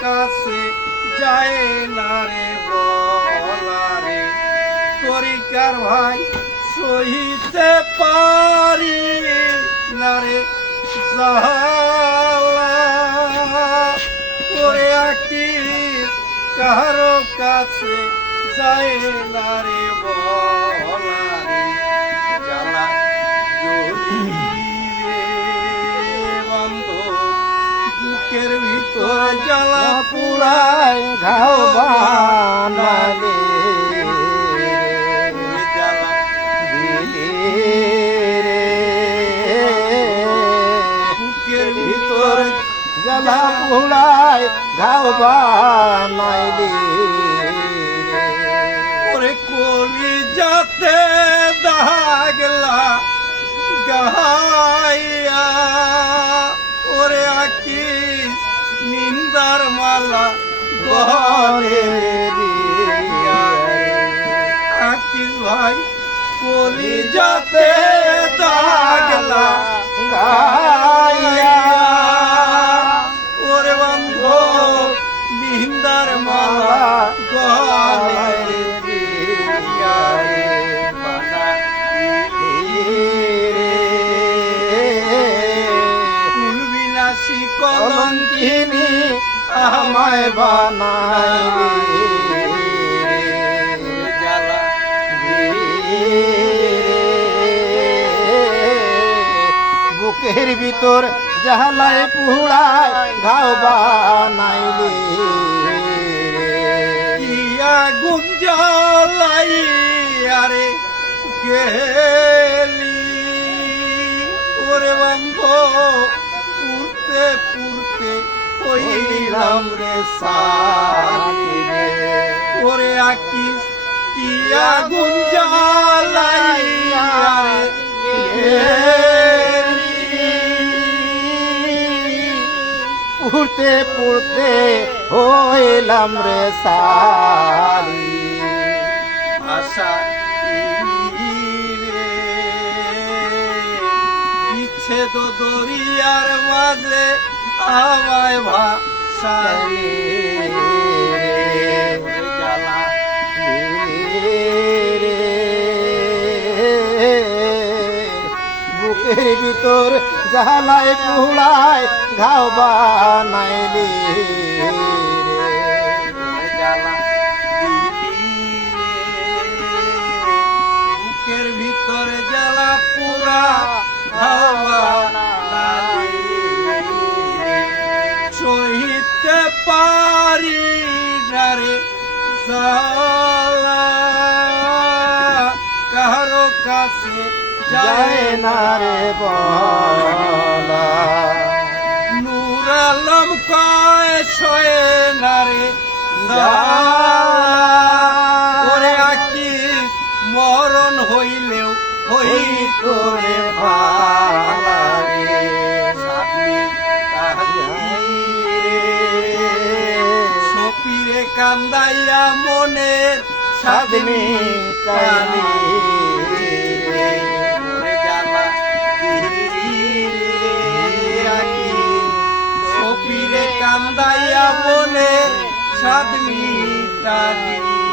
কাছে যায় না রে বলা রে তরিকার ভাই সহিতে পারি না রে জালা করে আকি কারো কাছে যায় না রে বলা রে জ্বালা যদি রে বন্ধ বুকের ভিতর জ্বালা পুরাই ঘাও বানালে জ্বালা দিলি রে বুকের ভিতর জ্বালা পুরাই ঘাও বানাইলি ওরে কলি যাতে দাগলা গাইয়া ওরে আকি নিন্দার মালা গলে আকিস ভাই কলি যাতে দাগলা গাইয়া ওরে বান্ধব নিন্দার মালা গলে দিয়া রে কুলবিলাসী কলঙ্কিনী আমায় বানাইলি জ্বালা বুকের ভিতর জালায় পুড়ায় ঘাও বানাইলি ইয়া গুঞ্জালাই আরে গেলি ওরে বান্ধ পুরতে পুরতে হইলাম রে সারি রে ওরে আকিস ইয়া গুঞ্জালাই আরে গেলি পুড়তে পুড়তে হইলাম রে সারি আশা রে বিচ্ছেদ দরিয়ার মাঝে আমায় ভাসালি জ্বালা বুকের ভিতর জালায় পুড়ায় ঘাও বানাইলি জ্বালা বুকের ভিতরে জ্বালা পুরা হাওয়া সহিতে পারি না রে জালা কারো কাছে যায় না রে বলা নূর আলম কয় শয়ে না রে জালা ওরে আকিস মরণ হইলেও হইতো রে ভালা রে সাথী সপিরে কান্দাইয়া মনের সাদমি কালি সপিরে কান্দাইয়া মনের সাদমি কালি